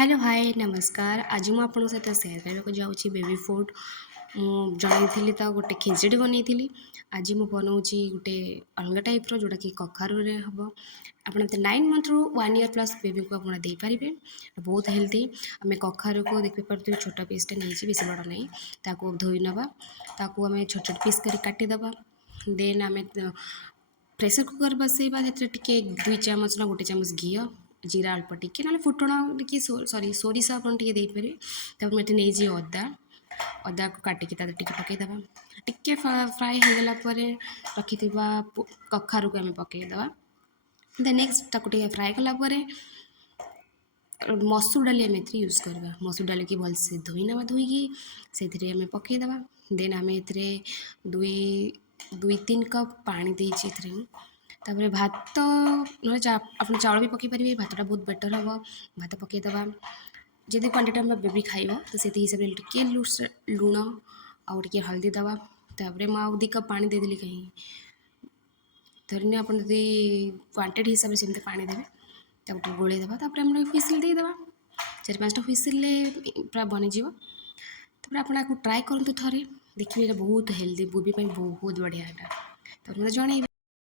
Hello hi नमस्कार। आज मुझे आपको सहित सेयार करने जाऊँगी बेबी फूड। मुझे तो गोटे खिचड़ी बनई। आज मुझे बनाऊँगी गोटे अलग टाइप्र जोटा कि कखारू हम। आप 9 मंथ रू 1 ईयर प्लस बेबी को आप देपारे। बहुत हेल्दी। आम कखारू को देख पारे छोट पीसटे नहीं बेस बड़ नहीं धोई नवा आम छोट छोट पीस कर काटिदेवा। देन आम प्रेसर कुकर बसैबा टे 2 चामच ना 1 चामच घी जीरा अल्प टिके ना फुटण टी सरी सोरिष आप देपारे। मुझे नहीं अदा अदा को काटिकी टे पकईदे टे फ्राए होगला रखि कखारू को आम पकईदे। देन नेक्स्ट ताको फ्राए कलापर मसूर डाली आम यूज करवा। मसूर डाली की भलसे धोई नवा धोईकी से आम पकईदे। देन आम दुई 2-3 कप पानी देती तापर भात आप चाउल भी पकई पारे। भातटा बहुत बेटर हम। भात पकईदे जदि क्वांटिटी आम बेबी खाइब तो से हिसाब से टे लुण आउ टे हल्दी दवा। तापर मुझे 2 कप पानी देदेली कहीं धरनी आप क्वांटिटी हिसाब से पानी देवे गोलैदे। तापर आम हुइसिल देदेवा 4-5टा हुइसिल पूरा बनीज। तापर आप ट्राए करूँ थे देखिए बहुत हेल्दी बेबी बहुत बढ़िया। तो मुझे जन